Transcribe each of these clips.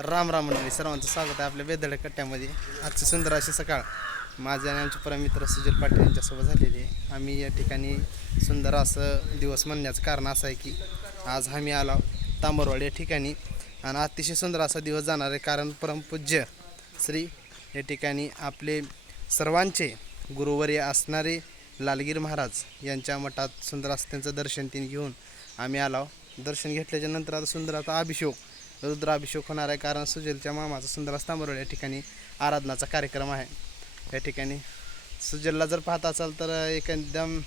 तर राम राम मंडळी, सर्वांचं स्वागत आहे आपल्या बेदळे कट्ट्यामध्ये. आजची सुंदर अशी सकाळ माझ्या आणि आमचे परमित्र सुजल पाटील यांच्यासोबत झालेली आहे. आम्ही या ठिकाणी सुंदर असं दिवस म्हणण्याचं कारण असं आहे की आज आम्ही आलो तांबरवाडी या ठिकाणी आणि अतिशय सुंदर असा दिवस जाणार आहे. कारण परमपूज्य श्री या ठिकाणी आपले सर्वांचे गुरुवर्य असणारे लालगीर महाराज यांच्या मठात सुंदर असं त्यांचं दर्शन तीन घेऊन आम्ही आलो. दर्शन घेतल्याच्या नंतर आता सुंदर आता अभिषेक रुद्राभिषेक होणार आहे. कारण सुजलच्या मामाचा सुंदर तांबरवाडी या ठिकाणी आराधनाचा कार्यक्रम आहे. या ठिकाणी सुजलला जर पाहत असाल तर एकदम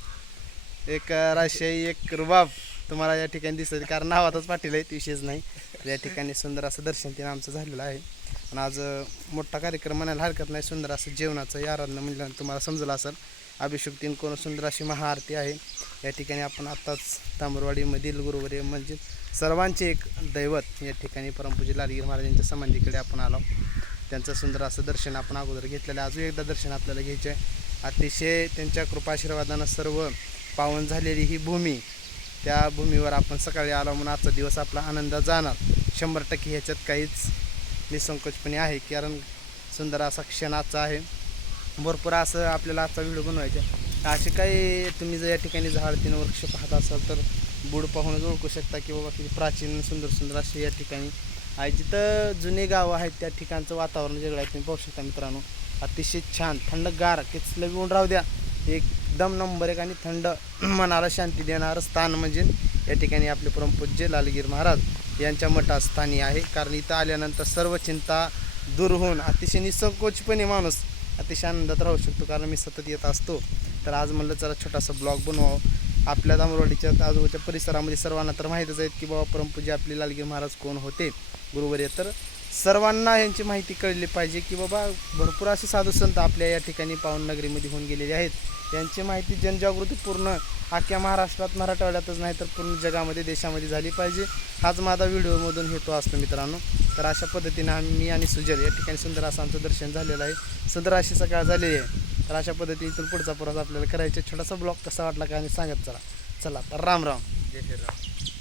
एक राजशाही एक रुबाब तुम्हाला या ठिकाणी दिसत, कारण नावातच पाटील आहे, विशेष नाही. या ठिकाणी सुंदर असं दर्शन तीन आमचं झालेलं आहे. आणि आज मोठा कार्यक्रम म्हणायला हरकत नाही. सुंदर असं जेवणाचं आराधना म्हणलं तुम्हाला समजलं असेल. अभिषेक तीन करून सुंदर अशी महाआरती आहे. या ठिकाणी आपण आत्ताच तांबरवाडीमधील गुरुवर्य म्हणजे सर्वांचे एक दैवत या ठिकाणी परमपूज्य लालगीर महाराजांच्या समाधीकडे आपण आलो. त्यांचं सुंदर असं दर्शन आपण अगोदर घेतलेलं आहे. अजून एकदा दर्शन आपल्याला घ्यायचं आहे. अतिशय त्यांच्या कृपाशीर्वादानं सर्व पावन झालेली ही भूमी, त्या भूमीवर आपण सकाळी आलो म्हणून आजचा दिवस आपला आनंदात जाणार 100%. ह्याच्यात काहीच निसंकोचपणे आहे, कारण सुंदर असा क्षण आजचा आहे. भरपूर असं आपल्याला आजचा व्हिडिओ बनवायचा. असे काही तुम्ही जर या ठिकाणी झाड तीन वृक्ष पाहत असाल तर बुड पाहूनच ओळखू शकता की बाबा किती प्राचीन सुंदर सुंदर असे या ठिकाणी आहे. जिथं जुने गावं आहेत त्या ठिकाणचं वातावरण वेगळं आहे. तुम्ही पाहू शकता मित्रांनो, अतिशय छान थंडगार, किचलं घेऊन राहू द्या, एकदम नंबर एक आणि थंड मनाला शांती देणारं स्थान म्हणजे या ठिकाणी आपले परमपूज्य लालगीर महाराज यांच्या मठास्थानी आहे. कारण इथं आल्यानंतर सर्व चिंता दूर होऊन अतिशय निसंकोचपणे माणूस अतिशय आनंदात राहू शकतो. कारण मी सतत येत असतो, तर आज म्हणलं जरा छोटासा ब्लॉग बनवावं. आपल्या तांबरवाडीच्या आजूबाजूच्या परिसरामध्ये सर्वांना तर माहीतच आहेत की बाबा परमपूज्य आपले लालगीर महाराज कोण होते, गुरुवर्य. तर सर्वांना यांची माहिती कळली पाहिजे की बाबा भरपूर असे साधू संत आपल्या या ठिकाणी पावननगरीमध्ये होऊन गेलेले आहेत. त्यांची माहिती जनजागृती पूर्ण अख्ख्या महाराष्ट्रात, मराठवाड्यातच नाही तर पूर्ण जगामध्ये, देशामध्ये झाली पाहिजे. हाच माझा व्हिडिओमधून हेतू असतो मित्रांनो. तर अशा पद्धतीनं मी आणि सुजल या ठिकाणी सुंदर असं आमचं दर्शन झालेलं आहे. सुंदर अशी सकाळ झालेली आहे. तर अशा पद्धतीने इथून पुढचा प्रवास आपल्याला करायचा. छोटासा ब्लॉग कसा वाटला का आणि सांगत चला. तर राम राम, जय श्रीराम.